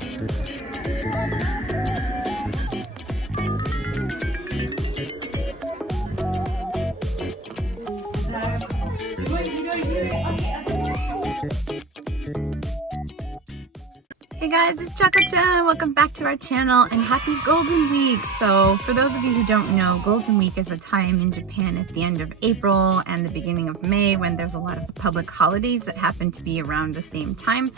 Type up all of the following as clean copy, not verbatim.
Hey guys, it's Chako-chan. Welcome back to our channel and happy Golden Week. So for those of you who don't know, Golden Week is a time in Japan at the end of April and the beginning of May when there's a lot of public holidays that happen to be around the same time.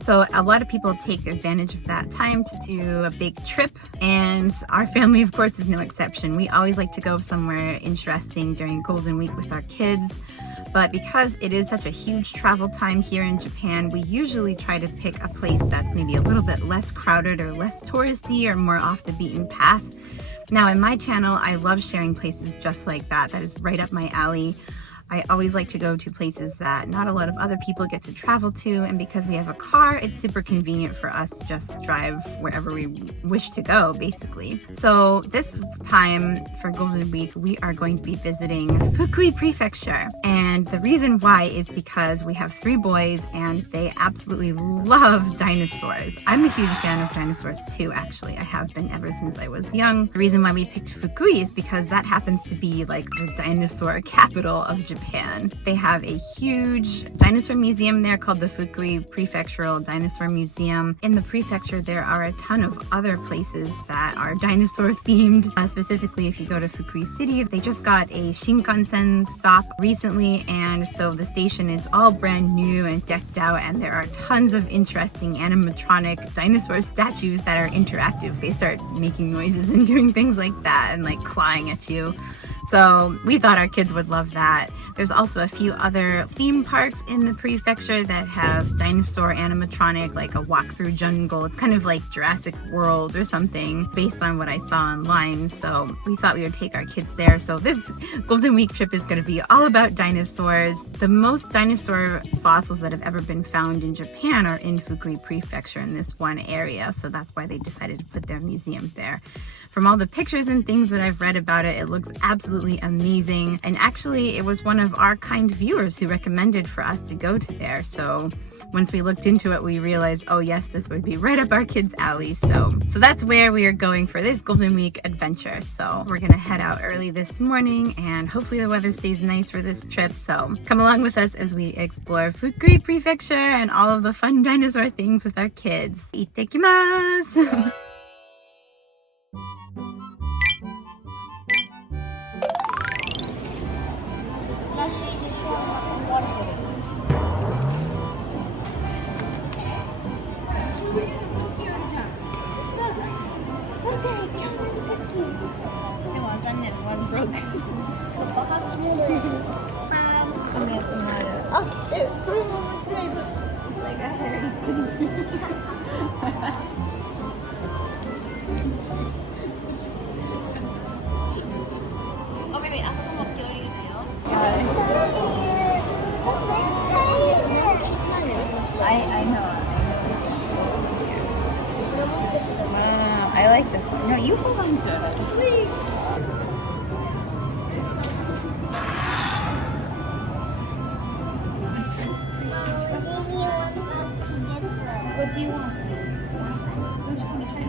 So a lot of people take advantage of that time to do a big trip, and our family of course is no exception. We always like to go somewhere interesting during Golden Week with our kids. But because it is such a huge travel time here in Japan, we usually try to pick a place that's maybe a little bit less crowded or less touristy or more off the beaten path. Now in my channel, I love sharing places just like that. That is right up my alley. I always like to go to places that not a lot of other people get to travel to, and because we have a car, it's super convenient for us to just drive wherever we wish to go, basically. So this time for Golden Week, we are going to be visiting Gw Prefecture. And the reason why is because we have 3 boys and they absolutely love dinosaurs. I'm a huge fan of dinosaurs too, actually. I have been ever since I was young. The reason why we picked Fukui is because that happens to be like the dinosaur capital of Japan. They have a huge dinosaur museum there called the Gw Prefectural Dinosaur Museum. In the prefecture, there are a ton of other places that are dinosaur themed. Specifically, if you go to Fukui City, they just got a Shinkansen stop recently, and so the station is all brand new and decked out, and there are tons of interesting animatronic dinosaur statues that are interactive. They start making noises and doing things like that and like clawing at you. So we thought our kids would love that. There's also a few other theme parks in the prefecture that have dinosaur animatronic, like a walk through jungle. It's kind of like Jurassic World or something based on what I saw online. So we thought we would take our kids there. So this Golden Week trip is going to be all about dinosaurs. The most dinosaur fossils that have ever been found in Japan are in Gw Prefecture in this one area. So that's why they decided to put their museum there. From all the pictures and things that I've read about it, it looks absolutely amazing. And actually, it was one of our kind viewers who recommended for us to go to there. So once we looked into it, we realized, oh yes, this would be right up our kids' alley. So that's where we are going for this Golden Week adventure. So we're gonna head out early this morning, and hopefully the weather stays nice for this trip. So come along with us as we explore Gw Prefecture and all of the fun dinosaur things with our kids. Ittekimasu! I know. I like this one. No, you hold on to it. What do you want? Don't you want to try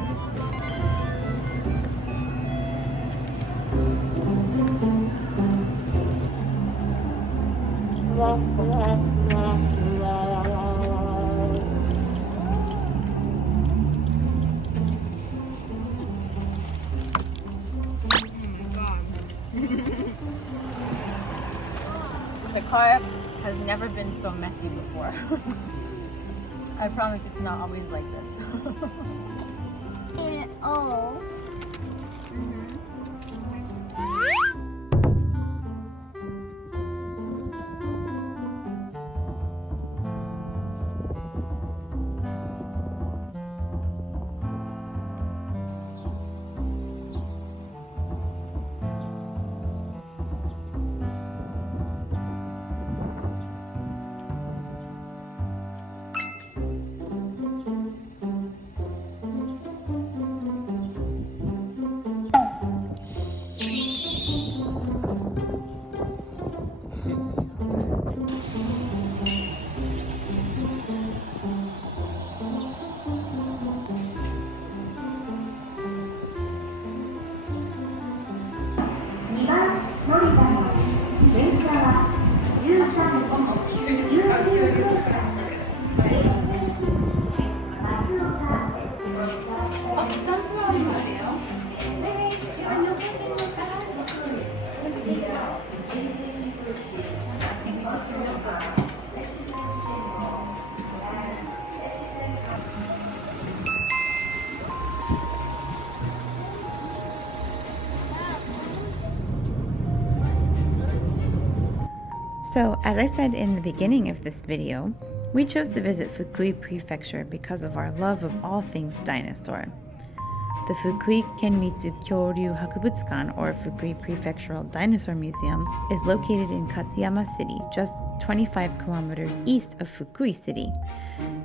The car has never been so messy before. I promise it's not always like this. Oh. So, as I said in the beginning of this video, we chose to visit Fukui Prefecture because of our love of all things dinosaur. The Fukui Kenmitsu Gw Hakubutsukan, or Fukui Prefectural Dinosaur Museum, is located in Katsuyama City, just 25 kilometers east of Fukui City,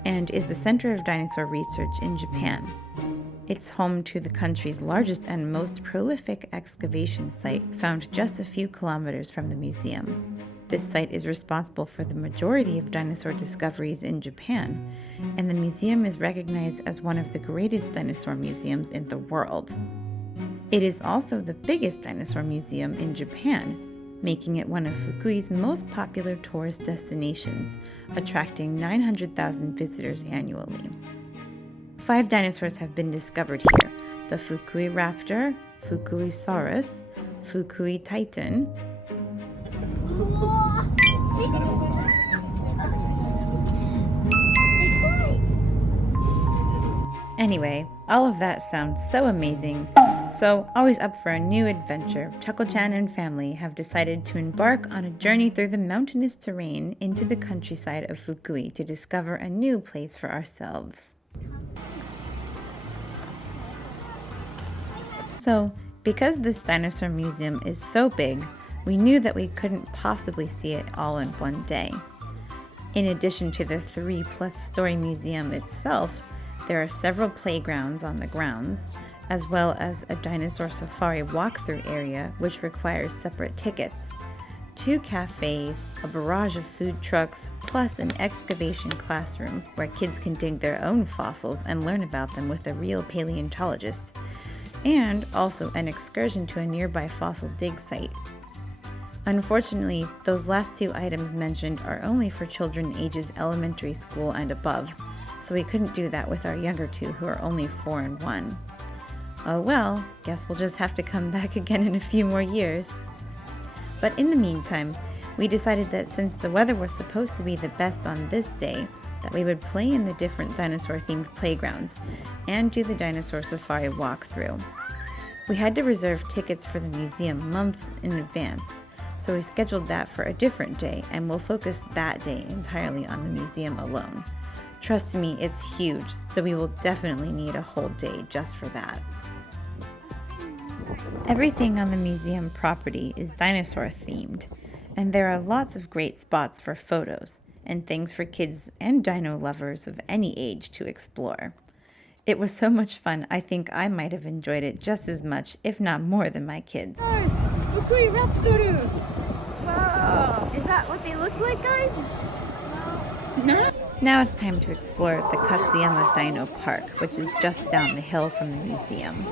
and is the center of dinosaur research in Japan. It's home to the country's largest and most prolific excavation site, found just a few kilometers from the museum. This site is responsible for the majority of dinosaur discoveries in Japan, and the museum is recognized as one of the greatest dinosaur museums in the world. It is also the biggest dinosaur museum in Japan, making it one of Fukui's most popular tourist destinations, attracting 900,000 visitors annually. 5 dinosaurs have been discovered here: the Fukui raptor, Fukuisaurus, Fukui titan, Anyway, all of that sounds so amazing. So, always up for a new adventure, Chako-chan and family have decided to embark on a journey through the mountainous terrain into the countryside of Fukui to discover a new place for ourselves. So, because this dinosaur museum is so big, we knew that we couldn't possibly see it all in one day. In addition to the 3-plus-story museum itself, there are several playgrounds on the grounds, as well as a dinosaur safari walkthrough area which requires separate tickets, 2 cafes, a barrage of food trucks, plus an excavation classroom where kids can dig their own fossils and learn about them with a real paleontologist, and also an excursion to a nearby fossil dig site. Unfortunately, those last 2 items mentioned are only for children ages elementary school and above, so we couldn't do that with our younger 2 who are only 4 and 1. Oh well, guess we'll just have to come back again in a few more years. But in the meantime, we decided that since the weather was supposed to be the best on this day, that we would play in the different dinosaur-themed playgrounds and do the dinosaur safari walkthrough. We had to reserve tickets for the museum months in advance, so we scheduled that for a different day and we'll focus that day entirely on the museum alone. Trust me, it's huge, so we will definitely need a whole day just for that. Everything on the museum property is dinosaur themed, and there are lots of great spots for photos and things for kids and dino lovers of any age to explore. It was so much fun, I think I might have enjoyed it just as much, if not more, than my kids. Fukui raptor! Wow! Is that what they look like, guys? No. Now it's time to explore the Katsuyama Dino Park, which is just down the hill from the museum.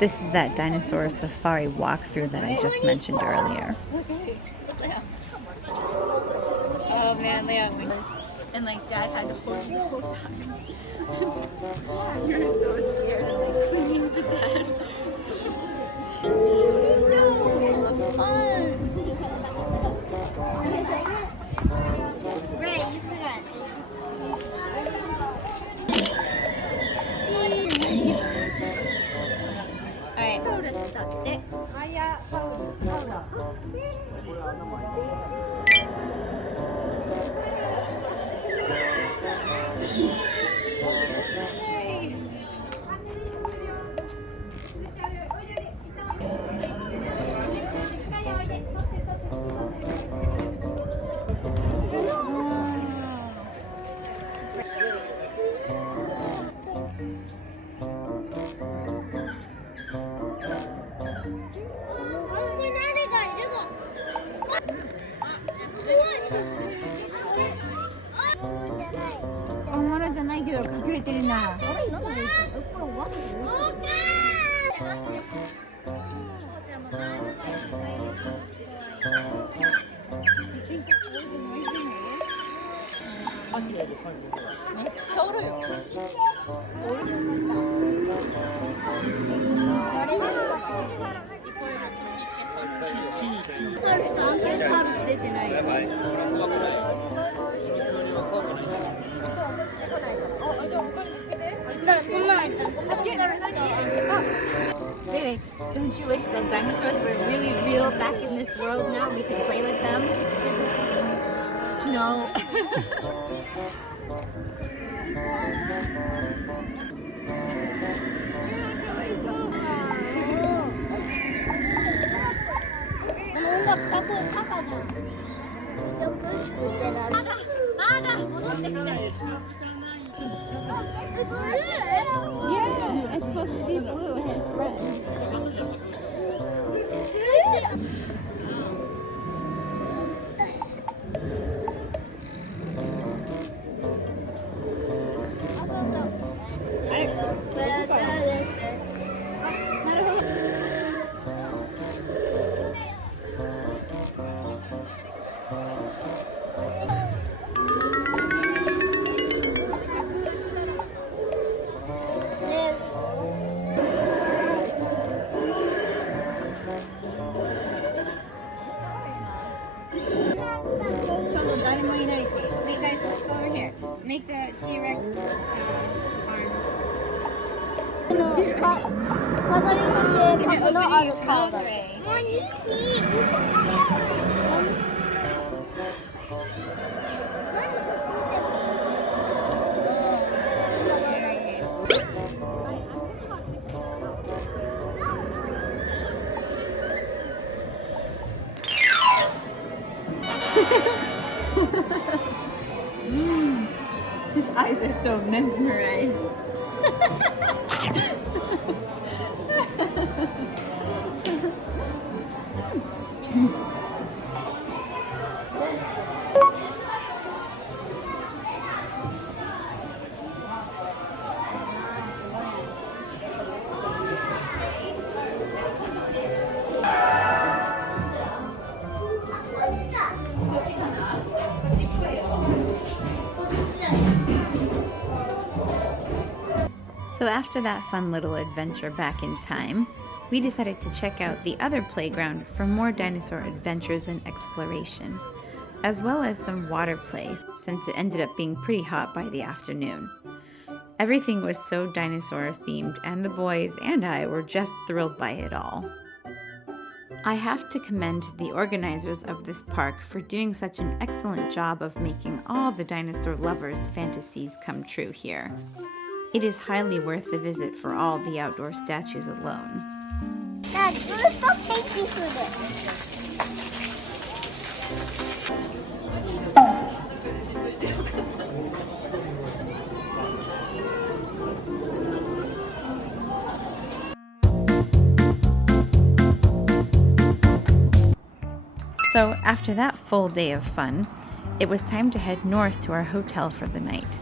This is that dinosaur safari walkthrough that I just mentioned earlier. Oh man, they have wings. And like Dad had to hold you the whole time. You're so scared of like clinging to Dad. Looks fun. Ray, you sit on. Alright. タオル使ってワイヤータオル。大物じゃないけど隠れてるな。あれ今まで言ったこれ終わってめっちゃおるよ。サウルスとアンケルサウルス出てないよ。だからそんなん言ったらサウルスとアンケル。Baby, don't you wish that dinosaurs were really real back in this world now? We could play with them. No. Yeah, it's supposed to be blue and it's red. Make the T-Rex arms. 飾り付け角のあるカード。His eyes are so mesmerized. So after that fun little adventure back in time, we decided to check out the other playground for more dinosaur adventures and exploration, as well as some water play since it ended up being pretty hot by the afternoon. Everything was so dinosaur themed and the boys and I were just thrilled by it all. I have to commend the organizers of this park for doing such an excellent job of making all the dinosaur lovers' fantasies come true here. It is highly worth the visit for all the outdoor statues alone. Dad, stop taking food. So after that full day of fun, it was time to head north to our hotel for the night.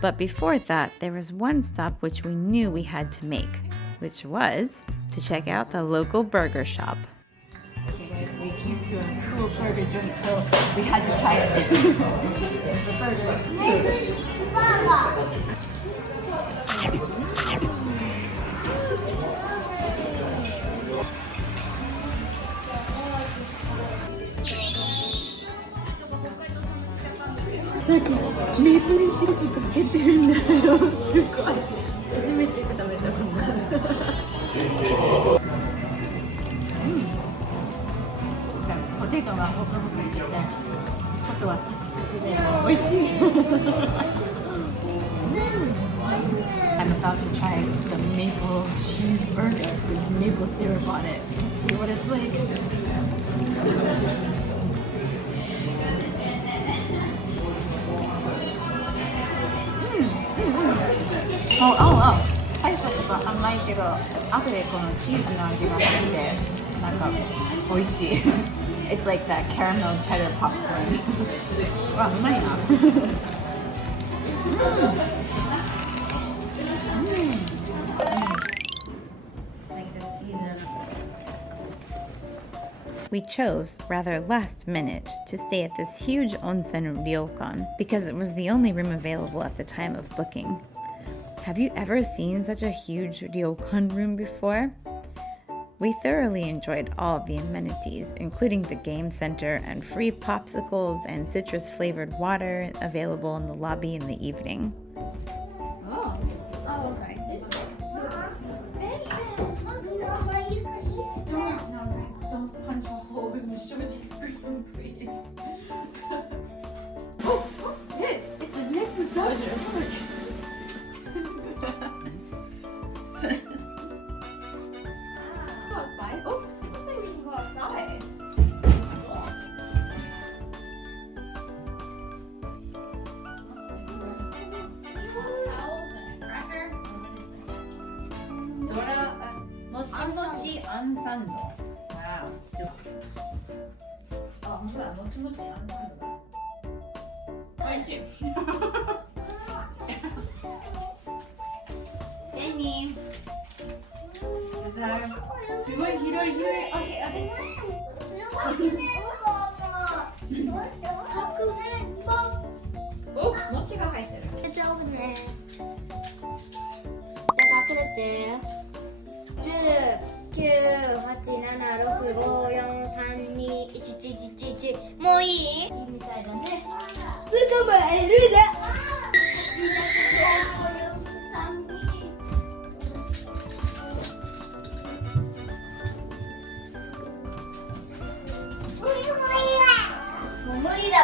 But before that, there was one stop which we knew we had to make, which was to check out the local burger shop. Okay guys, we came to a cool burger joint, so we had to try it. The burgers. Burger. なんかメープルシロップかけてるんだよ。すごい。初めて食べたこんな。ポテトがホクホクしてて、外はサクサクで美味しい。I'm about to try the maple cheeseburger with maple syrup on it. See what it's like. Oh. 最初ちょっと甘いけど、後でこのチーズの味がしてて、なんか美味しい。It's like that caramel cheddar popcorn. わ、うまいな。We chose, rather last minute, to stay at this huge onsen ryokan because it was the only room available at the time of booking. Have you ever seen such a huge ryokan room before? We thoroughly enjoyed all of the amenities, including the game center and free popsicles and citrus-flavored water available in the lobby in the evening. Oh, sorry. Don't punch a hole in the shoji screen, please. アンサンド。本当だ、もちもちアンサンドだ。おいしい。ペニー。すごい広い広いお部屋です。お、餅が入ってる。じゃあね。隠れて。10、9、8、7、6、5、4、3、2、1、1、1、1、もういい？みたいだね。つかまえるだ。もう無理だ。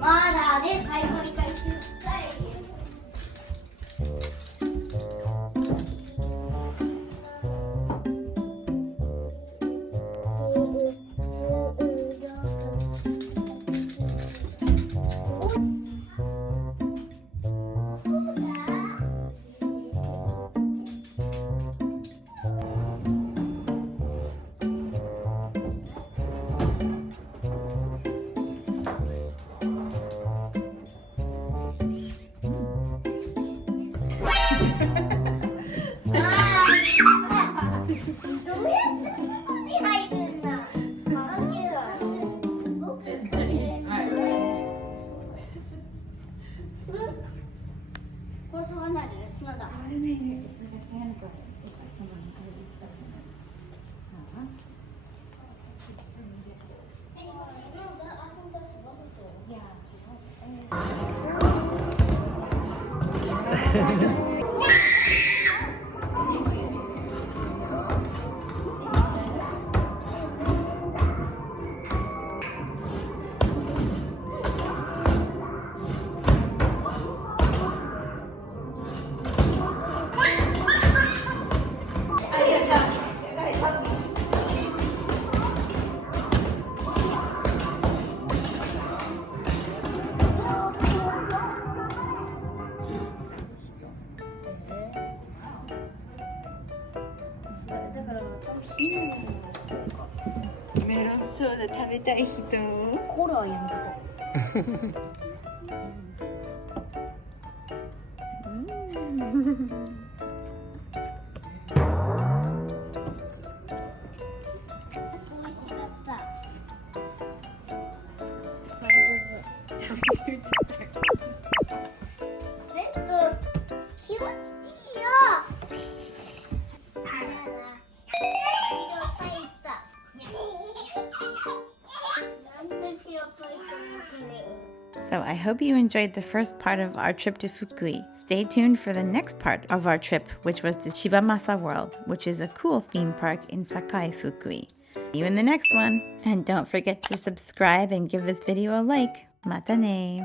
まだで最後に回復したい。メロンソーダ食べたい人。コーラはやめとこSo I hope you enjoyed the first part of our trip to Fukui. Stay tuned for the next part of our trip, which was to Shibamasa World, which is a cool theme park in Sakai, Fukui. See you in the next one. And don't forget to subscribe and give this video a like. Mata ne!